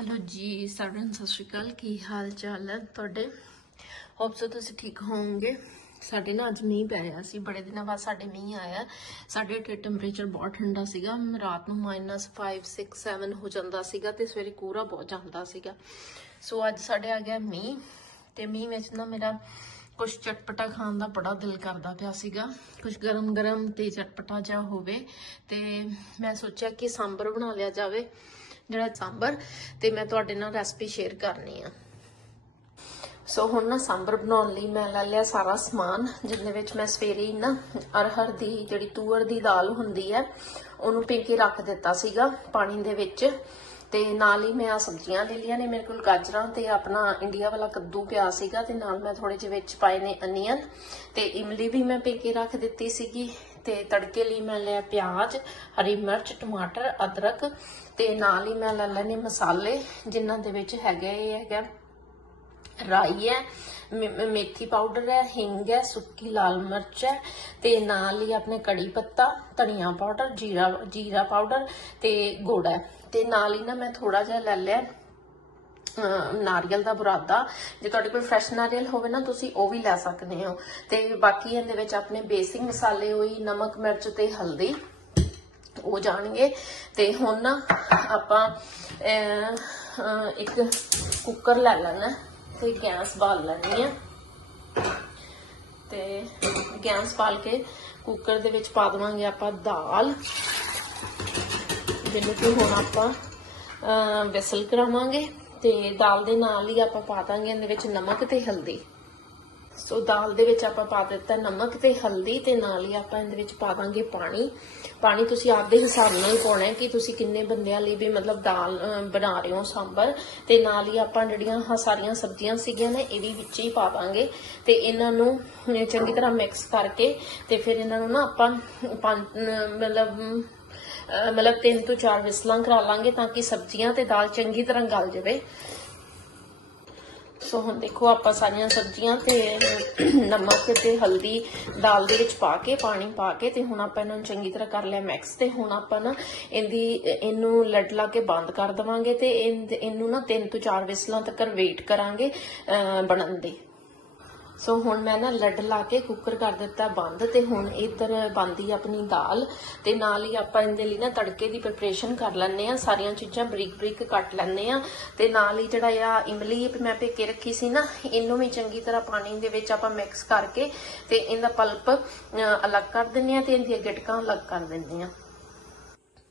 Hello ਜੀ ਸਾਰਿਆਂ ਨੂੰ ਸਤਿ ਸ਼੍ਰੀ ਅਕਾਲ। ਕੀ ਹਾਲ ਚਾਲ ਹੈ ਤੁਹਾਡੇ? ਹੋਪ ਸੋ ਤੁਸੀਂ ਠੀਕ ਹੋਵੋਗੇ। ਸਾਡੇ ਨਾ ਅੱਜ ਮੀਂਹ ਪੈ ਰਿਹਾ ਸੀ, ਬੜੇ ਦਿਨਾਂ ਬਾਅਦ ਸਾਡੇ ਮੀਂਹ ਆਇਆ। ਸਾਡੇ ਇੱਥੇ ਟੈਂਪਰੇਚਰ ਬਹੁਤ ਠੰਡਾ ਸੀਗਾ। ਰਾਤ ਨੂੰ -5 6 7 ਹੋ ਜਾਂਦਾ ਸੀਗਾ ਤੇ ਸਵੇਰੇ ਕੋਹਰਾ ਬਹੁਤ ਜਾਂਦਾ ਸੀਗਾ। ਸੋ ਅੱਜ ਸਾਡੇ ਆ ਗਿਆ ਮੀਂਹ ਤੇ ਮੀਂਹ ਵਿੱਚ ਨਾ ਮੇਰਾ ਕੁਝ ਚਟਪਟਾ ਖਾਣ ਦਾ ਬੜਾ ਦਿਲ ਕਰਦਾ ਪਿਆ ਸੀਗਾ। ਕੁਝ ਗਰਮ ਗਰਮ ਤੇ ਚਟਪਟਾ ਜਿਹਾ ਹੋਵੇ ਤੇ ਮੈਂ ਸੋਚਿਆ ਕਿ ਸਾਂਬਰ ਬਣਾ ਲਿਆ ਜਾਵੇ। ਜਿਹੜਾ ਸਾਂਬਰ, ਤੇ ਮੈਂ ਤੁਹਾਡੇ ਨਾਲ ਰੈਸਪੀ ਸ਼ੇਅਰ ਕਰਨੀ ਆ। ਸੋ ਹੁਣ ਨਾ ਸਾਂਬਰ ਬਣਾਉਣ ਲਈ ਮੈਂ ਲੈ ਲਿਆ ਸਾਰਾ ਸਮਾਨ, ਜਿਹਦੇ ਵਿੱਚ ਮੈਂ ਸਵੇਰੇ ਹੀ ਨਾ ਅਰਹਰ ਦੀ, ਜਿਹੜੀ ਤੂਅਰ ਦੀ ਦਾਲ ਹੁੰਦੀ ਹੈ, ਉਹਨੂੰ ਪੀ ਕੇ ਰੱਖ ਦਿੱਤਾ ਸੀਗਾ ਪਾਣੀ ਦੇ ਵਿੱਚ। ਤੇ ਨਾਲ ਹੀ ਮੈਂ ਆ ਸਬਜ਼ੀਆਂ ਲੈ ਲਈਆਂ ਨੇ, ਮੇਰੇ ਕੋਲ ਗਾਜਰਾਂ ਤੇ ਆਪਣਾ ਇੰਡੀਆ ਵਾਲਾ ਕੱਦੂ ਪਿਆ ਸੀਗਾ, ਤੇ ਨਾਲ ਮੈਂ ਥੋੜੇ ਜਿਹੇ ਵਿੱਚ ਪਾਏ ਨੇ ਅਨੀਅਨ, ਤੇ ਇਮਲੀ ਵੀ ਮੈਂ ਪੀ ਕੇ ਰੱਖ ਦਿੱਤੀ ਸੀਗੀ। ਤੇ ਤੜਕੇ ਲਈ ਮੈਂ ਲਿਆ ਪਿਆਜ਼, ਹਰੀ ਮਿਰਚ, ਟਮਾਟਰ, ਅਦਰਕ ਤੇ ਨਾਲ ਹੀ ਮੈਂ ਲੈ ਲੈਣੇ ਮਸਾਲੇ, ਜਿਨ੍ਹਾਂ ਦੇ ਵਿੱਚ ਹੈਗਾ ਇਹ ਹੈਗਾ ਰਾਈ ਹੈ, ਮੇ- ਮੇਥੀ ਪਾਊਡਰ ਹੈ, ਹਿੰਗ ਹੈ, ਸੁੱਕੀ ਲਾਲ ਮਿਰਚ ਹੈ ਤੇ ਨਾਲ ਹੀ ਆਪਣੇ ਕੜੀ ਪੱਤਾ, ਧਨੀਆ ਪਾਊਡਰ ਜੀਰਾ ਜੀਰਾ ਪਾਊਡਰ ਤੇ ਗੁੜ ਹੈ। ਤੇ ਨਾਲ ਹੀ ਨਾ ਮੈਂ ਥੋੜਾ ਜਿਹਾ ਲੈ ਲਿਆ ਨਾਰੀਅਲ ਦਾ ਬੁਰਾਦਾ। ਜੇ ਤੁਹਾਡੇ ਕੋਲ ਫਰੈਸ਼ ਨਾਰੀਅਲ ਹੋਵੇ ਨਾ, ਤੁਸੀਂ ਉਹ ਵੀ ਲੈ ਸਕਦੇ ਹੋ। ਤੇ ਬਾਕੀ ਇਹਦੇ ਵਿੱਚ ਆਪਣੇ ਬੇਸਿਕ ਮਸਾਲੇ ਹੋਈ, ਨਮਕ, ਮਿਰਚ ਤੇ ਹਲਦੀ, ਉਹ ਜਾਣਗੇ। ਤੇ ਹੁਣ ਆਪਾਂ ਇੱਕ ਕੁੱਕਰ ਲੈ ਲੈਣਾ ਤੇ ਗੈਸ ਬਾਲ ਲੈਣੀ ਹੈ। ਤੇ ਗੈਸ ਬਾਲ ਕੇ ਕੁੱਕਰ ਦੇ ਵਿੱਚ ਪਾ ਦੇਵਾਂਗੇ ਆਪਾਂ ਦਾਲ। ਜਿਹਨੂੰ ਕਿ ਹੁਣ ਆਪਾਂ ਵਿਸਲ ਕਰਾਵਾਂਗੇ। ਤੇ ਦਾਲ ਦੇ ਨਾਲ ਹੀ ਆਪਾਂ ਪਾ ਦਾਂਗੇ, ਇਹਦੇ ਵਿੱਚ ਨਮਕ ਤੇ ਹਲਦੀ। ਸੋ ਦਾਲ ਦੇ ਵਿੱਚ ਆਪਾਂ ਪਾ ਦਿੱਤਾ ਨਮਕ ਤੇ ਹਲਦੀ ਤੇ ਨਾਲ ਹੀ ਆਪਾਂ ਇਹਦੇ ਵਿੱਚ ਪਾ ਦਾਂਗੇ ਪਾਣੀ। ਪਾਣੀ ਤੁਸੀਂ ਆਪਦੇ ਹਿਸਾਬ ਨਾਲ ਪਾਉਣਾ ਹੈ ਕਿ ਤੁਸੀਂ ਕਿੰਨੇ ਬੰਦਿਆਂ ਲਈ ਵੀ ਮਤਲਬ ਦਾਲ ਬਣਾ ਰਹੇ ਹੋ ਸਾਂਬਰ। ਤੇ ਨਾਲ ਹੀ ਆਪਾਂ ਜਿਹੜੀਆਂ ਆਹ ਸਾਰੀਆਂ ਸਬਜ਼ੀਆਂ ਸੀਗੀਆਂ ਨੇ ਇਹ ਵੀ ਵਿੱਚ ਹੀ ਪਾ ਦਾਂਗੇ। ਤੇ ਇਹਨਾਂ ਨੂੰ ਚੰਗੀ ਤਰ੍ਹਾਂ ਮਿਕਸ ਕਰਕੇ ਤੇ ਫਿਰ ਇਹਨਾਂ ਨੂੰ ਨਾ ਆਪਾਂ ਮਤਲਬ ਮਤਲਬ ਤਿੰਨ ਤੋਂ ਚਾਰ ਵਿਸਲਾਂ ਕਰਾ ਲਾਂਗੇ ਤਾਂ ਕਿ ਸਬਜ਼ੀਆਂ ਤੇ ਦਾਲ ਚੰਗੀ ਤਰ੍ਹਾਂ ਗਲ ਜਾਵੇ। ਸੋ ਹੁਣ ਦੇਖੋ ਆਪਾਂ ਸਾਰੀਆਂ ਸਬਜ਼ੀਆਂ ਤੇ ਨਮਕ ਤੇ ਹਲਦੀ ਦਾਲ ਦੇ ਵਿੱਚ ਪਾ ਕੇ, ਪਾਣੀ ਪਾ ਕੇ ਤੇ ਹੁਣ ਆਪਾਂ ਇਹਨਾਂ ਨੂੰ ਚੰਗੀ ਤਰ੍ਹਾਂ ਕਰ ਲਿਆ ਮਿਕਸ ਤੇ ਹੁਣ ਆਪਾਂ ਨਾ ਇਹਦੀ, ਇਹਨੂੰ ਲੱਡ ਲਾ ਕੇ ਬੰਦ ਕਰ ਦਵਾਂਗੇ ਤੇ ਇਹਨੂੰ ਨਾ 3 ਤੋਂ 4 ਵਿਸਲਾਂ ਤੱਕ ਵੇਟ ਕਰਾਂਗੇ ਬਣਨ ਦੇ। ਸੋ ਹੁਣ ਮੈਂ ਨਾ ਲੱਡ ਲਾ ਕੇ ਕੁੱਕਰ ਕਰ ਦਿੱਤਾ ਬੰਦ ਤੇ ਹੁਣ ਇੱਧਰ ਬੰਦੀ ਆਪਣੀ ਦਾਲ ਤੇ ਨਾਲ ਹੀ ਆਪਾਂ ਇਹਦੇ ਲਈ ਨਾ ਤੜਕੇ ਦੀ ਪ੍ਰਿਪਰੇਸ਼ਨ ਕਰ ਲੈਣੇ ਆ ਸਾਰੀਆਂ ਚੀਜ਼ਾਂ ਬਰੀਕ ਬਰੀਕ ਕੱਟ ਲੈਣੇ ਆ ਤੇ ਨਾਲ ਹੀ ਜਿਹੜਾ ਆ ਇਮਲੀ ਮੈਂ ਭੇ ਰੱਖੀ ਸੀ ਨਾ, ਇਹਨੂੰ ਵੀ ਚੰਗੀ ਤਰ੍ਹਾਂ ਪਾਣੀ ਦੇ ਵਿੱਚ ਆਪਾਂ ਮਿਕਸ ਕਰਕੇ ਤੇ ਇਹਦਾ ਪਲਪ ਅਲੱਗ ਕਰ ਦਿੰਨੇ ਆ ਤੇ ਇਹਦੀਆਂ ਗਿਟਕਾਂ ਅਲੱਗ ਕਰ ਦਿੰਨੇ ਆ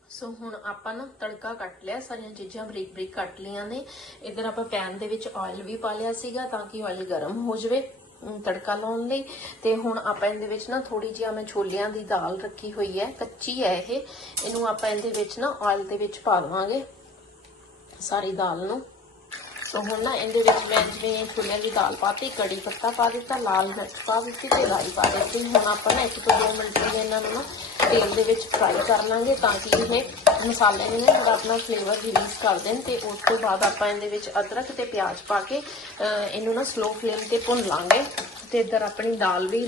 ਸੋ ਹੁਣ ਆਪਾਂ ਨਾ ਤੜਕਾ ਕੱਟ ਲਿਆ, ਸਾਰੀਆਂ ਚੀਜ਼ਾਂ ਬਰੀਕ ਬਰੀਕ ਕੱਟ ਲਈਆਂ ਨੇ। ਇਧਰ ਆਪਾਂ ਪੈਨ ਦੇ ਵਿੱਚ ਆਇਲ ਵੀ ਪਾ ਲਿਆ ਸੀਗਾ ਤਾਂ ਕਿ ਆਇਲ ਗਰਮ ਹੋ ਜਾਵੇ। ਤੜਕਾ ਲਾਉਣ ਲਈ। ਤੇ ਹੁਣ ਆਪਾਂ ਇਹਦੇ ਵਿੱਚ ਨਾ ਥੋੜੀ ਜਿਹੀ ਮੈਂ ਛੋਲਿਆਂ ਦੀ ਦਾਲ ਰੱਖੀ ਹੋਈ ਹੈ, ਕੱਚੀ ਹੈ ਇਹ। ਇਹਨੂੰ ਆਪਾਂ ਇਹਦੇ ਵਿੱਚ ਨਾ ਆਇਲ ਦੇ ਵਿੱਚ ਪਾ ਲਵਾਂਗੇ ਸਾਰੀ ਦਾਲ ਨੂੰ। ਸੋ ਹੁਣ ਨਾ ਇਹਦੇ ਵਿੱਚ ਮੈਂ ਜਿਵੇਂ ਛੋਲਿਆਂ ਦੀ ਦਾਲ ਪਾਤੀ, ਕੜੀ ਪੱਤਾ ਪਾ ਦਿੱਤਾ, ਲਾਲ ਮਿਰਚ ਪਾ ਦਿੱਤੀ ਤੇ ਰਾਈ ਪਾ ਦਿੱਤੀ। ਹੁਣ ਆਪਾਂ ਨਾ ਇੱਕ ਤੋਂ 2 ਮਿੰਟ ਲਈ ਇਹਨਾਂ ਨੂੰ ਨਾ ਤੇਲ ਦੇ ਵਿੱਚ ਫਰਾਈ ਕਰ ਲਾਂਗੇ ਤਾਂ ਕਿ ਇਹ ਮਸਾਲੇ ਨੇ ਨਾ ਜਿਹੜਾ ਆਪਣਾ ਫਲੇਵਰ ਰਿਲੀਜ਼ ਕਰ ਦੇਣ ਤੇ ਉਸ ਤੋਂ ਬਾਅਦ ਆਪਾਂ ਇਹਦੇ ਵਿੱਚ ਅਦਰਕ ਤੇ ਪਿਆਜ਼ ਪਾ ਕੇ ਇਹਨੂੰ ਨਾ ਸਲੋ ਫਲੇਮ ਤੇ ਭੁੰਨ ਲਾਂਗੇ ਤੇ ਇੱਧਰ ਆਪਣੀ ਦਾਲ ਵੀ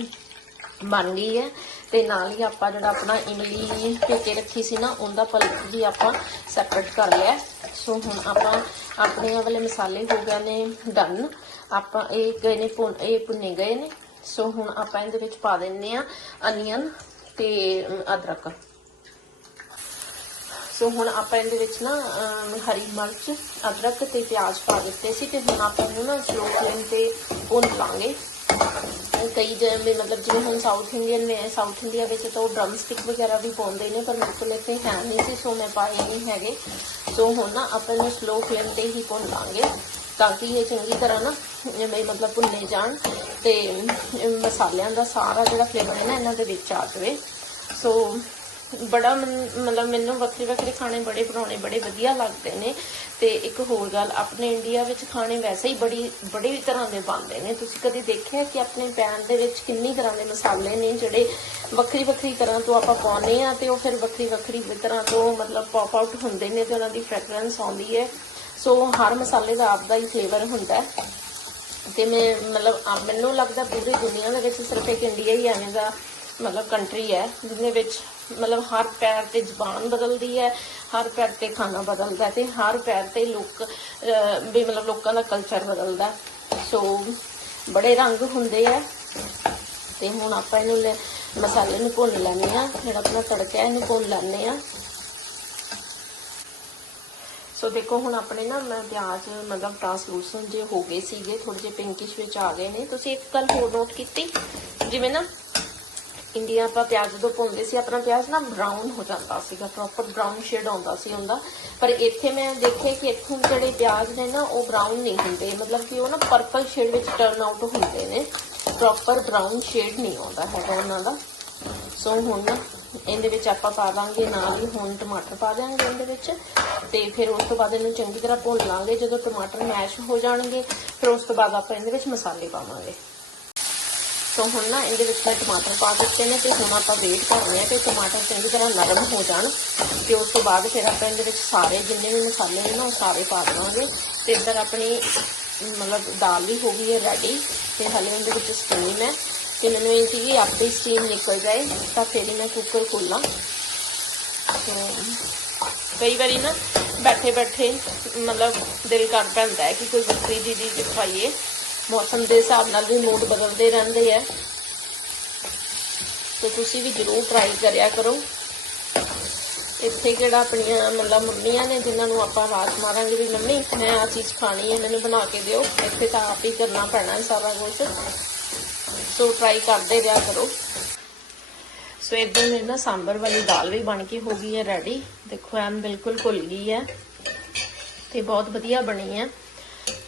ਬਣ ਗਈ ਹੈ ਤੇ ਨਾਲ ਹੀ ਆਪਾਂ ਜਿਹੜਾ ਆਪਣਾ ਇਮਲੀ ਭੇਕੇ ਰੱਖੀ ਸੀ ਨਾ, ਉਹਦਾ ਪਲਪ ਵੀ ਆਪਾਂ ਸੈਪਰੇਟ ਕਰ ਲਿਆ ਸੋ ਹੁਣ ਆਪਾਂ ਆਪਣੇ ਵਾਲੇ ਮਸਾਲੇ ਹੋ ਗਏ ਨੇ ਡਨ ਆਪਾਂ ਇਹ ਗਏ ਨੇ ਭੁੰਨ, ਇਹ ਭੁੰਨੇ ਗਏ ਨੇ। ਸੋ ਹੁਣ ਆਪਾਂ ਇਹਦੇ ਵਿੱਚ ਪਾ ਦਿੰਨੇ ਆ ਅਨੀਅਨ ਤੇ ਅਦਰਕ। ਸੋ ਹੁਣ ਆਪਾਂ ਇਹਦੇ ਵਿੱਚ ਨਾ ਹਰੀ ਮਿਰਚ, ਅਦਰਕ ਤੇ ਪਿਆਜ਼ ਪਾ ਦਿੱਤੇ ਸੀ ਤੇ ਹੁਣ ਆਪਾਂ ਇਹਨੂੰ ਨਾ ਸਲੋ ਫਲੇਮ ਤੇ ਭੁੰਨ ਲਾਂਗੇ। ਕਈ ਜਿਵੇਂ ਮਤਲਬ ਜਿਵੇਂ ਹੁਣ ਸਾਊਥ ਇੰਡੀਅਨ ਨੇ ਸਾਊਥ ਇੰਡੀਆ ਵਿੱਚ ਤਾਂ ਉਹ ਡਰਮ ਸਟਿਕ ਵਗੈਰਾ ਵੀ ਪਾਉਂਦੇ ਨੇ, ਪਰ ਮੇਰੇ ਕੋਲ ਇੱਥੇ ਹੈ ਨਹੀਂ ਸੀ, ਸੋ ਮੈਂ ਪਾਏ ਨਹੀਂ ਹੈਗੇ। ਸੋ ਹੁਣ ਨਾ ਆਪਾਂ ਨੂੰ ਸਲੋ ਫਲੇਮ ਤੇ ਹੀ ਭੁੰਨ ਲਾਂਗੇ ਤਾਂ ਕਿ ਇਹ ਚੰਗੀ ਤਰ੍ਹਾਂ ਨਾ ਜਿਵੇਂ ਮਤਲਬ ਭੁੰਨੇ ਜਾਣ ਤੇ ਮਸਾਲਿਆਂ ਦਾ ਸਾਰਾ ਜਿਹੜਾ ਫਲੇਵਰ ਹੈ ਨਾ ਇਹਨਾਂ ਦੇ ਵਿੱਚ ਆ ਜਾਵੇ। ਸੋ ਬੜਾ ਮਨ- ਮਤਲਬ ਮੈਨੂੰ ਵੱਖਰੇ ਵੱਖਰੇ ਖਾਣੇ ਬੜੇ ਬਣਾਉਣੇ ਬੜੇ ਵਧੀਆ ਲੱਗਦੇ ਨੇ ਤੇ ਇੱਕ ਹੋਰ ਗੱਲ, ਆਪਣੇ ਇੰਡੀਆ ਵਿੱਚ ਖਾਣੇ ਵੈਸੇ ਹੀ ਬੜੀ ਬੜੇ ਤਰ੍ਹਾਂ ਦੇ ਬਣਦੇ ਨੇ। ਤੁਸੀਂ ਕਦੇ ਦੇਖਿਆ ਕਿ ਆਪਣੇ ਪੈਨ ਦੇ ਵਿੱਚ ਕਿੰਨੀ ਤਰ੍ਹਾਂ ਦੇ ਮਸਾਲੇ ਨੇ ਜਿਹੜੇ ਵੱਖਰੀ ਵੱਖਰੀ ਤਰ੍ਹਾਂ ਤੋਂ ਆਪਾਂ ਪਾਉਂਦੇ ਆ ਤੇ ਉਹ ਫਿਰ ਵੱਖਰੀ ਵੱਖਰੀ ਤਰ੍ਹਾਂ ਤੋਂ ਮਤਲਬ ਪੌਪ ਆਊਟ ਹੁੰਦੇ ਨੇ ਤੇ ਉਹਨਾਂ ਦੀ ਫ੍ਰੈਗਰੈਂਸ ਆਉਂਦੀ ਹੈ। ਸੋ ਹਰ ਮਸਾਲੇ ਦਾ ਆਪਦਾ ਹੀ ਫਲੇਵਰ ਹੁੰਦਾ ਹੈ। ਤੇ ਮੈਂ ਮਤਲਬ ਮੈਨੂੰ ਲੱਗਦਾ ਪੂਰੀ ਦੁਨੀਆ ਦੇ ਵਿੱਚ ਸਿਰਫ ਇੱਕ ਇੰਡੀਆ ਹੀ ਐਵੇਂ ਦਾ ਮਤਲਬ ਕੰਟਰੀ ਹੈ, ਜਿਹਦੇ ਵਿੱਚ ਮਤਲਬ ਹਰ ਪੈਰ ਤੇ ਜ਼ਬਾਨ ਬਦਲਦੀ ਹੈ, ਹਰ ਪੈਰ ਤੇ ਖਾਣਾ ਬਦਲਦਾ ਹੈ ਤੇ ਹਰ ਪੈਰ ਤੇ ਲੋਕ ਵੀ ਮਤਲਬ ਲੋਕਾਂ ਦਾ ਕਲਚਰ ਬਦਲਦਾ ਸੋ ਬੜੇ ਰੰਗ ਹੁੰਦੇ ਆ। ਤੇ ਹੁਣ ਆਪਾਂ ਇਹਨੂੰ ਮਸਾਲੇ ਨੂੰ ਭੁੰਨ ਲੈਣੇ ਆ ਜਿਹੜਾ ਆਪਣਾ ਤੜਕਾ ਇਹਨੂੰ ਭੁੰਨ ਲੈਣੇ ਆ ਸੋ ਦੇਖੋ, ਹੁਣ ਆਪਣੇ ਨਾ ਮੈਂ ਪਿਆਜ਼, ਮਤਲਬ ਟ੍ਰਾਂਸਲੂਸੈਂਟ ਜੇ ਹੋ ਗਏ ਸੀਗੇ ਥੋੜੇ ਜਿਹੇ ਪਿੰਕਿਸ਼ ਵਿੱਚ ਆ ਗਏ ਨੇ। ਤੁਸੀਂ ਇੱਕ ਗੱਲ ਹੋਰ ਨੋਟ ਕੀਤੀ? ਜਿਵੇਂ ਨਾ ਇੰਡੀਆ ਆਪਾਂ ਪਿਆਜ਼ ਜਦੋਂ ਭੁੰਨਦੇ ਸੀ, ਆਪਣਾ ਪਿਆਜ਼ ਨਾ ਬ੍ਰਾਊਨ ਹੋ ਜਾਂਦਾ ਸੀਗਾ ਪ੍ਰੋਪਰ ਬ੍ਰਾਊਨ ਸ਼ੇਡ ਆਉਂਦਾ ਸੀ ਹੁੰਦਾ ਪਰ ਇੱਥੇ ਮੈਂ ਦੇਖਿਆ ਕਿ ਇੱਥੋਂ ਜਿਹੜੇ ਪਿਆਜ਼ ਨੇ ਨਾ, ਉਹ ਬ੍ਰਾਊਨ ਨਹੀਂ ਹੁੰਦੇ। ਮਤਲਬ ਕਿ ਉਹ ਨਾ ਪਰਪਲ ਸ਼ੇਡ ਵਿੱਚ ਟਰਨ ਆਊਟ ਹੁੰਦੇ ਨੇ। ਪ੍ਰੋਪਰ ਬ੍ਰਾਊਨ ਸ਼ੇਡ ਨਹੀਂ ਆਉਂਦਾ ਹੈਗਾ ਉਹਨਾਂ ਦਾ। ਸੋ ਹੁਣ ਨਾ ਇਹਦੇ ਵਿੱਚ ਆਪਾਂ ਪਾ ਦਾਂਗੇ, ਨਾਲ ਹੀ ਹੁਣ ਟਮਾਟਰ ਪਾ ਦਿਆਂਗੇ ਇਹਦੇ ਵਿੱਚ। ਤੇ ਫਿਰ ਉਸ ਤੋਂ ਬਾਅਦ ਇਹਨੂੰ ਚੰਗੀ ਤਰ੍ਹਾਂ ਭੁੰਨ ਲਾਂਗੇ। ਜਦੋਂ ਟਮਾਟਰ ਮੈਸ਼ ਹੋ ਜਾਣਗੇ, ਫਿਰ ਉਸ ਤੋਂ ਬਾਅਦ ਆਪਾਂ ਇਹਦੇ ਵਿੱਚ ਮਸਾਲੇ ਪਾਵਾਂਗੇ। ਸੋ ਹੁਣ ਨਾ ਇਹਦੇ ਵਿੱਚ ਮੈਂ ਟਮਾਟਰ ਪਾ ਦਿੱਤੇ ਨੇ ਤੇ ਹੁਣ ਆਪਾਂ ਵੇਟ ਕਰਨੇ ਹਾਂ ਕਿ ਟਮਾਟਰ ਚੰਗੀ ਤਰ੍ਹਾਂ ਨਰਮ ਹੋ ਜਾਣ ਤੇ ਉਸ ਤੋਂ ਬਾਅਦ ਫਿਰ ਆਪਾਂ ਇਹਦੇ ਵਿੱਚ ਸਾਰੇ ਜਿੰਨੇ ਵੀ ਮਸਾਲੇ ਨੇ ਨਾ ਉਹ ਸਾਰੇ ਪਾ ਦੇਵਾਂਗੇ ਤੇ ਇੱਧਰ ਆਪਣੀ, ਮਤਲਬ ਦਾਲ ਵੀ ਹੋ ਗਈ ਹੈ ਰੈਡੀ ਤੇ ਹਲੇ ਉਹਦੇ ਵਿੱਚ ਸਟੀਮ ਹੈ ਤੇ ਮੈਨੂੰ ਇਹ ਸੀ ਕਿ ਆਪੇ ਸਟੀਮ ਨਿਕਲ ਜਾਏ ਤਾਂ ਫਿਰ ਹੀ ਮੈਂ ਕੁੱਕਰ ਖੋਲਾਂ। ਤੇ ਕਈ ਵਾਰੀ ਨਾ ਬੈਠੇ ਬੈਠੇ ਮਤਲਬ ਦਿਲ ਕਰ ਪੈਂਦਾ ਹੈ ਕਿ ਕੋਈ ਵੱਖਰੀ ਚੀਜ਼ ਹੀ ਪਾਈਏ ਮੌਸਮ ਦੇ ਹਿਸਾਬ ਨਾਲ ਵੀ ਮੂਡ ਬਦਲਦੇ ਰਹਿੰਦੇ ਆ। ਤੇ ਤੁਸੀਂ ਵੀ ਜ਼ਰੂਰ ਟਰਾਈ ਕਰਿਆ ਕਰੋ। ਇੱਥੇ ਕਿਹੜਾ ਆਪਣੀਆਂ ਮਤਲਬ ਮੰਮੀਆਂ ਨੇ, ਜਿਨ੍ਹਾਂ ਨੂੰ ਆਪਾਂ ਆਵਾਜ਼ ਮਾਰਾਂਗੇ ਵੀ, ਮੰਮੀ, ਮੈਂ ਆ ਚੀਜ਼ ਖਾਣੀ ਹੈ, ਮੈਨੂੰ ਬਣਾ ਕੇ ਦਿਓ। ਇੱਥੇ ਤਾਂ ਆਪ ਹੀ ਕਰਨਾ ਪੈਣਾ ਹੈ ਸਾਰਾ ਕੁਝ ਸੋ ਟਰਾਈ ਕਰਦੇ ਰਿਹਾ ਕਰੋ। ਸੋ ਇਦਾਂ ਮੇਰੀ ਨਾ ਸਾਂਬਰ ਵਾਲੀ ਦਾਲ ਵੀ ਬਣ ਕੇ ਹੋ ਗਈ ਹੈ ਰੈਡੀ ਦੇਖੋ, ਐਨ ਬਿਲਕੁਲ ਘੁਲ ਗਈ ਹੈ ਤੇ ਬਹੁਤ ਵਧੀਆ ਬਣੀ ਹੈ।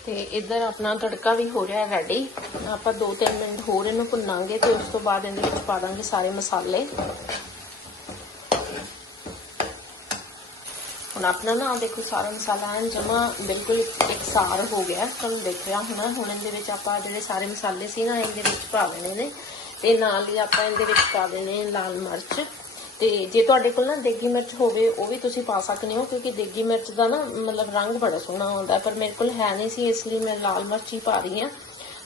ਤੇ ਇੱਧਰ ਆਪਣਾ ਤੜਕਾ ਵੀ ਹੋ ਰਿਹਾ ਰੈਡੀ ਆਪਾਂ 2-3 ਮਿੰਟ ਹੋਰ ਇਹਨੂੰ ਭੁੰਨਾਂਗੇ ਤੇ ਉਸ ਤੋਂ ਬਾਅਦ ਇਹਦੇ ਵਿੱਚ ਪਾ ਦਾਂਗੇ ਸਾਰੇ ਮਸਾਲੇ। ਹੁਣ ਆਪਣਾ ਨਾ ਦੇਖੋ ਸਾਰਾ ਮਸਾਲਾ ਐਨ ਜਮਾ ਬਿਲਕੁਲ ਇਕਸਾਰ ਹੋ ਗਿਆ। ਤੁਹਾਨੂੰ ਦੇਖ ਰਿਹਾ ਹੋਣਾ, ਹੁਣ ਇਹਦੇ ਵਿੱਚ ਆਪਾਂ ਜਿਹੜੇ ਸਾਰੇ ਮਸਾਲੇ ਸੀ ਨਾ, ਇਹਦੇ ਵਿੱਚ ਪਾ ਦੇਣੇ ਨੇ। ਤੇ ਨਾਲ ਹੀ ਆਪਾਂ ਇਹਦੇ ਵਿੱਚ ਪਾ ਦੇਣੇ ਲਾਲ ਮਿਰਚ। ਤੇ ਜੇ ਤੁਹਾਡੇ ਕੋਲ ਨਾ ਦੇਗੀ ਮਿਰਚ ਹੋਵੇ, ਉਹ ਵੀ ਤੁਸੀਂ ਪਾ ਸਕਦੇ ਹੋ, ਕਿਉਂਕਿ ਦੇਗੀ ਮਿਰਚ ਦਾ ਨਾ ਮਤਲਬ ਰੰਗ ਬੜਾ ਸੋਹਣਾ ਆਉਂਦਾ, ਪਰ ਮੇਰੇ ਕੋਲ ਹੈ ਨਹੀਂ ਸੀ, ਇਸ ਲਈ ਮੈਂ ਲਾਲ ਮਿਰਚ ਹੀ ਪਾ ਰਹੀ ਹਾਂ।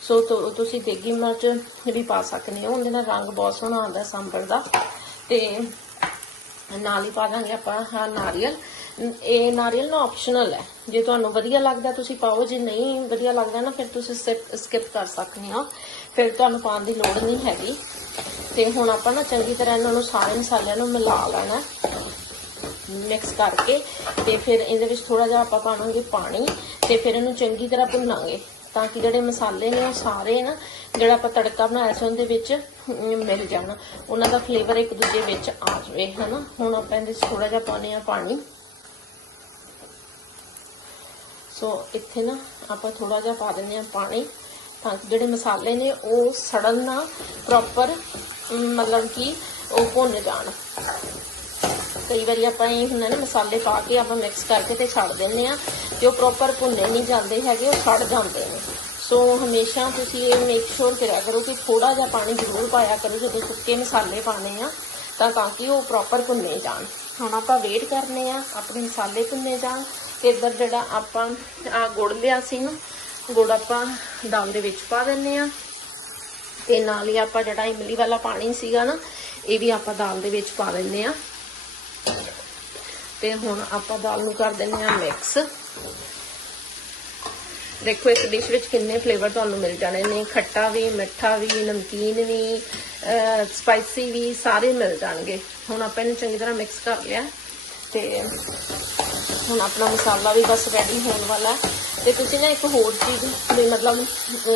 ਸੋ ਤੁਸੀਂ ਦੇਗੀ ਮਿਰਚ ਵੀ ਪਾ ਸਕਦੇ ਹੋ, ਉਹਦੇ ਨਾਲ ਰੰਗ ਬਹੁਤ ਸੋਹਣਾ ਆਉਂਦਾ ਸਾਂਬਰ ਦਾ। ਤੇ ਨਾਲ ਹੀ ਪਾ ਦਾਂਗੇ ਆਪਾਂ ਹਾਂ ਨਾਰੀਅਲ। ਇਹ ਨਾਰੀਅਲ ਨਾ ਆਪਸ਼ਨਲ ਹੈ। ਜੇ ਤੁਹਾਨੂੰ ਵਧੀਆ ਲੱਗਦਾ ਤੁਸੀਂ ਪਾਓ, ਜੇ ਨਹੀਂ ਵਧੀਆ ਲੱਗਦਾ ਨਾ, ਫਿਰ ਤੁਸੀਂ ਸਕਿਪ ਕਰ ਸਕਦੇ ਹੋ। ਫਿਰ ਤੁਹਾਨੂੰ ਪਾਉਣ ਦੀ ਲੋੜ ਨਹੀਂ ਹੈਗੀ। ਤੇ ਹੁਣ ਆਪਾਂ ਨਾ ਚੰਗੀ ਤਰ੍ਹਾਂ ਇਹਨਾਂ ਨੂੰ ਸਾਰੇ ਮਸਾਲਿਆਂ ਨੂੰ ਮਿਲਾ ਲੈਣਾ ਮਿਕਸ ਕਰਕੇ। ਤੇ ਫਿਰ ਇਹਦੇ ਵਿੱਚ ਥੋੜਾ ਜਿਹਾ ਆਪਾਂ ਪਾਵਾਂਗੇ ਪਾਣੀ। ਤੇ ਫਿਰ ਇਹਨੂੰ ਚੰਗੀ ਤਰ੍ਹਾਂ ਭੁੰਨਾਂਗੇ। ਤਾਂ ਕਿ ਜਿਹੜੇ ਮਸਾਲੇ ਨੇ ਉਹ ਸਾਰੇ ਨਾ, ਜਿਹੜਾ ਆਪਾਂ ਤੜਕਾ ਬਣਾਇਆ ਸੀ ਉਹਦੇ ਵਿੱਚ ਮਿਲ ਜਾਣ। ਉਹਨਾਂ ਦਾ ਫਲੇਵਰ ਇੱਕ ਦੂਜੇ ਵਿੱਚ ਆ ਜਾਵੇ, ਹਨਾ? ਹੁਣ ਆਪਾਂ ਇਹਦੇ ਵਿੱਚ ਥੋੜਾ ਜਿਹਾ ਪਾਉਂਦੇ ਆ ਪਾਣੀ। ਸੋ ਇੱਥੇ ਨਾ ਆਪਾਂ ਥੋੜਾ ਜਿਹਾ ਪਾ ਦਿੰਦੇ ਆ ਪਾਣੀ ਤਾਂ ਕਿ ਜਿਹੜੇ ਮਸਾਲੇ ਨੇ ਉਹ ਸੜਨ ਨਾ ਪ੍ਰੋਪਰ ਮਤਲਬ ਕਿ ਉਹ ਭੁੰਨ ਜਾਣ। ਕਈ ਵਾਰੀ ਆਪਾਂ ਇਹ ਹੁੰਦਾ ਨਾ ਮਸਾਲੇ ਪਾ ਕੇ ਆਪਾਂ ਮਿਕਸ ਕਰਕੇ ਤੇ ਛੱਡ ਦਿੰਦੇ ਆ ਤੇ ਉਹ ਪ੍ਰੋਪਰ ਭੁੰਨੇ ਨਹੀਂ ਜਾਂਦੇ ਹੈਗੇ, ਉਹ ਸੜ ਜਾਂਦੇ ਨੇ। ਸੋ ਹਮੇਸ਼ਾ ਤੁਸੀਂ ਇਹ ਮੇਕ ਸ਼ੋਰ ਕਰਿਆ ਕਰੋ ਕਿ ਥੋੜਾ ਜਿਹਾ ਪਾਣੀ ਜ਼ਰੂਰ ਪਾਇਆ ਕਰੋ ਜਦੋਂ ਸੁੱਕੇ ਮਸਾਲੇ ਪਾਣੇ ਆ, ਤਾਂ ਤਾਂ ਕਿ ਉਹ ਪ੍ਰੋਪਰ ਭੁੰਨੇ ਜਾਣ। ਹੁਣ ਆਪਾਂ ਵੇਟ ਕਰਨੇ ਆ, ਆਪਣੇ ਮਸਾਲੇ ਭੁੰਨੇ ਜਾਣ ਤੇ ਇੱਧਰ ਜਿਹੜਾ ਆਪਾਂ ਆ ਗੁੜ ਲਿਆ ਸੀ ਨਾ, ਗੁੜ ਆਪਾਂ ਦਾਲ ਦੇ ਵਿੱਚ ਪਾ ਦਿੰਨੇ ਆ। ਤੇ ਨਾਲ ਹੀ ਆਪਾਂ ਜਿਹੜਾ ਇਮਲੀ ਵਾਲਾ ਪਾਣੀ ਸੀਗਾ ਨਾ, ਇਹ ਵੀ ਆਪਾਂ ਦਾਲ ਦੇ ਵਿੱਚ ਪਾ ਦਿੰਨੇ ਆ। ਤੇ ਹੁਣ ਆਪਾਂ ਦਾਲ ਨੂੰ ਕਰ ਦਿੰਨੇ ਆ ਮਿਕਸ ਦੇਖੋ, ਇਸ ਡਿਸ਼ ਵਿੱਚ ਕਿੰਨੇ ਫਲੇਵਰ ਤੁਹਾਨੂੰ ਮਿਲ ਜਾਣੇ ਨੇ। ਖੱਟਾ ਵੀ, ਮਿੱਠਾ ਵੀ, ਨਮਕੀਨ ਵੀ ਸਪਾਈਸੀ ਵੀ, ਸਾਰੇ ਮਿਲ ਜਾਣਗੇ। ਹੁਣ ਆਪਾਂ ਇਹਨੂੰ ਚੰਗੀ ਤਰ੍ਹਾਂ ਮਿਕਸ ਕਰ ਲਿਆ। ਤੇ ਹੁਣ ਆਪਣਾ ਮਸਾਲਾ ਵੀ ਬਸ ਰੈਡੀ ਹੋਣ ਵਾਲਾ ਹੈ। ਤੇ ਤੁਸੀਂ ਨਾ ਇੱਕ ਹੋਰ ਚੀਜ਼ ਵੀ ਮਤਲਬ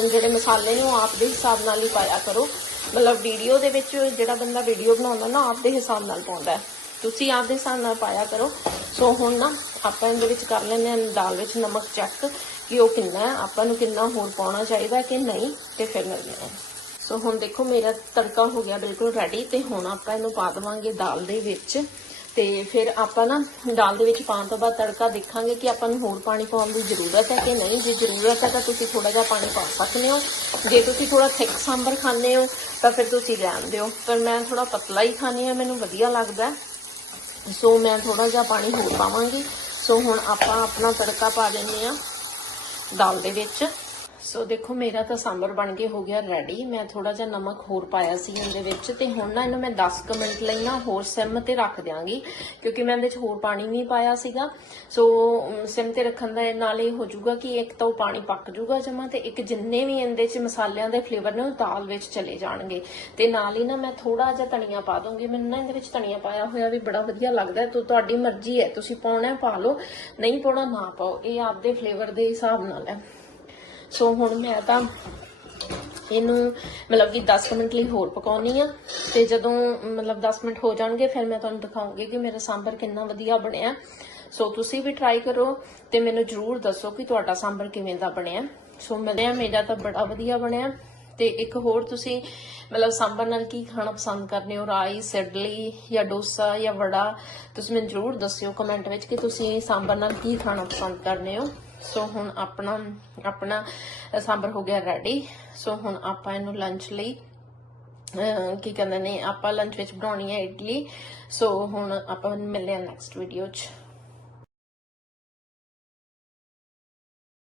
ਜਿਹੜੇ ਮਸਾਲੇ ਨੇ ਉਹ ਆਪ ਦੇ ਹਿਸਾਬ ਨਾਲ ਹੀ ਪਾਇਆ ਕਰੋ। ਮਤਲਬ ਵੀਡੀਓ ਦੇ ਵਿੱਚ ਜਿਹੜਾ ਬੰਦਾ ਵੀਡੀਓ ਬਣਾਉਂਦਾ ਨਾ, ਆਪ ਦੇ ਹਿਸਾਬ ਨਾਲ ਪਾਉਂਦਾ ਤੁਸੀਂ ਆਪ ਦੇ ਹਿਸਾਬ ਨਾਲ ਪਾਇਆ ਕਰੋ। ਸੋ ਹੁਣ ਨਾ ਆਪਾਂ ਇਹਦੇ ਵਿੱਚ ਕਰ ਲੈਂਦੇ ਹਾਂ ਦਾਲ ਵਿੱਚ ਨਮਕ ਚੈੱਕ ਕਿ ਉਹ ਕਿੰਨਾ ਹੈ, ਆਪਾਂ ਨੂੰ ਕਿੰਨਾ ਹੋਰ ਪਾਉਣਾ ਚਾਹੀਦਾ ਕਿ ਨਹੀਂ, ਤੇ ਫਿਰ ਮਿਲਦੇ ਹਾਂ ਸੋ ਹੁਣ ਦੇਖੋ ਮੇਰਾ ਤੜਕਾ ਹੋ ਗਿਆ ਬਿਲਕੁਲ ਰੈਡੀ ਤੇ ਹੁਣ ਆਪਾਂ ਇਹਨੂੰ ਪਾ ਦੇਵਾਂਗੇ ਦਾਲ ਦੇ ਵਿੱਚ। ਤੇ ਫਿਰ ਆਪਾਂ ਨਾ ਦਾਲ ਦੇ ਵਿੱਚ ਪਾਉਣ ਤੋਂ ਬਾਅਦ ਤੜਕਾ ਦੇਖਾਂਗੇ ਕਿ ਆਪਾਂ ਨੂੰ ਹੋਰ ਪਾਣੀ ਪਾਉਣ ਦੀ ਜ਼ਰੂਰਤ ਹੈ ਕਿ ਨਹੀਂ। ਜੇ ਜ਼ਰੂਰਤ ਹੈ ਤਾਂ ਤੁਸੀਂ ਥੋੜਾ ਜਿਹਾ ਪਾਣੀ ਪਾ ਸਕਦੇ ਹੋ। ਜੇ ਤੁਸੀਂ ਥੋੜਾ ਥਿਕ ਸਾਂਬਰ ਖਾਂਦੇ ਹੋ, ਤਾਂ ਫਿਰ ਤੁਸੀਂ ਰਹਿਣ ਦਿਓ। ਪਰ ਮੈਂ ਥੋੜਾ ਪਤਲਾ ਹੀ ਖਾਂਦੀ ਹਾਂ, ਮੈਨੂੰ ਵਧੀਆ ਲੱਗਦਾ ਸੋ ਮੈਂ ਥੋੜਾ ਜਿਹਾ ਪਾਣੀ ਹੋਰ ਪਾਵਾਂਗੀ। ਸੋ ਹੁਣ ਆਪਾਂ ਆਪਣਾ ਤੜਕਾ ਪਾ ਦਿੰਨੇ ਆ ਦਾਲ ਦੇ ਵਿੱਚ। ਸੋ ਦੇਖੋ, ਮੇਰਾ ਤਾਂ ਸਾਂਬਰ ਬਣ ਕੇ ਹੋ ਗਿਆ ਰੈਡੀ ਮੈਂ ਥੋੜਾ ਜਿਹਾ ਨਮਕ ਹੋਰ ਪਾਇਆ ਸੀ ਇਹਦੇ ਵਿੱਚ। ਤੇ ਹੁਣ ਨਾ ਇਹਨੂੰ ਮੈਂ 10 ਕੁ ਮਿੰਟ ਲਈ ਨਾ ਹੋਰ ਸਿਮ ਤੇ ਰੱਖ ਦਿਆਂਗੀ। ਕਿਉਂਕਿ ਮੈਂ ਇਹਦੇ ਵਿੱਚ ਹੋਰ ਪਾਣੀ ਵੀ ਪਾਇਆ ਸੀਗਾ। ਸੋ ਸਿਮ ਤੇ ਰੱਖਣ ਦਾ ਨਾਲ ਇਹ ਹੋ ਜਾਊਗਾ ਕਿ ਇੱਕ ਤਾਂ ਉਹ ਪਾਣੀ ਪੱਕ ਜਾਊਗਾ ਜਮਾ ਤੇ ਇੱਕ ਜਿੰਨੇ ਵੀ ਇਹਦੇ ਚ ਮਸਾਲਿਆਂ ਦੇ ਫਲੇਵਰ ਨੇ ਉਹ ਦਾਲ ਵਿੱਚ ਚਲੇ ਜਾਣਗੇ। ਤੇ ਨਾਲ ਹੀ ਨਾ ਮੈਂ ਥੋੜਾ ਜਿਹਾ ਧਨੀਆ ਪਾ ਦੂੰਗੀ ਮੈਨੂੰ ਨਾ ਇਹਦੇ ਵਿੱਚ ਧਨੀਆ ਪਾਇਆ ਹੋਇਆ ਵੀ ਬੜਾ ਵਧੀਆ ਲੱਗਦਾ। ਤੋ, ਤੁਹਾਡੀ ਮਰਜ਼ੀ ਹੈ। ਤੁਸੀਂ ਪਾਉਣਾ ਪਾ ਲਓ। ਨਹੀਂ ਪਾਉਣਾ, ਨਾ ਪਾਓ। ਇਹ ਆਪਦੇ ਫਲੇਵਰ ਦੇ ਹਿਸਾਬ ਨਾਲ ਹੈ। ਸੋ ਹੁਣ ਮੈਂ ਤਾਂ ਇਹਨੂੰ ਮਤਲਬ ਕਿ 10 ਮਿੰਟ ਲਈ ਹੋਰ ਪਕਾਉਣੀ ਆ। ਤੇ ਜਦੋਂ ਮਤਲਬ 10 ਮਿੰਟ ਹੋ ਜਾਣਗੇ, ਫਿਰ ਮੈਂ ਤੁਹਾਨੂੰ ਦਿਖਾਉਂਗੀ ਕਿ ਮੇਰਾ ਸਾਂਬਰ ਕਿੰਨਾ ਵਧੀਆ ਬਣਿਆ। ਸੋ ਤੁਸੀਂ ਵੀ ਟਰਾਈ ਕਰੋ ਤੇ ਮੈਨੂੰ ਜਰੂਰ ਦੱਸੋ ਕਿ ਤੁਹਾਡਾ ਸਾਂਬਰ ਕਿਵੇਂ ਦਾ ਬਣਿਆ। ਸੋ ਮਿਲਿਆ, ਮੇਰਾ ਤਾਂ ਬੜਾ ਵਧੀਆ ਬਣਿਆ। ਤੇ ਇੱਕ ਹੋਰ ਤੁਸੀਂ ਮਤਲਬ ਸਾਂਬਰ ਨਾਲ ਕੀ ਖਾਣਾ ਪਸੰਦ ਕਰਦੇ ਹੋ? ਰਾਈਸ ਇਡਲੀ ਜਾਂ ਡੋਸਾ ਜਾਂ ਵੜਾ? ਤੁਸੀਂ ਮੈਨੂੰ ਜਰੂਰ ਦੱਸਿਓ ਕਮੈਂਟ ਵਿੱਚ ਕਿ ਤੁਸੀਂ ਸਾਂਬਰ ਨਾਲ ਕੀ ਖਾਣਾ ਪਸੰਦ ਕਰਦੇ ਹੋ। ਸੋ ਹੁਣ ਆਪਣਾ ਆਪਣਾ ਸਾਂਬਰ ਹੋ ਗਿਆ ਰੈਡੀ ਸੋ ਹੁਣ ਆਪਾਂ ਇਹਨੂੰ ਲੰਚ ਲਈ ਕੀ ਕਹਿੰਦੇ ਨੇ, ਆਪਾਂ ਲੰਚ ਵਿੱਚ ਬਣਾਉਣੀ ਹੈ ਇਡਲੀ. ਸੋ ਹੁਣ ਆਪਾਂ ਮਿਲਦੇ ਹਾਂ ਨੈਕਸਟ ਵੀਡੀਓ 'ਚ.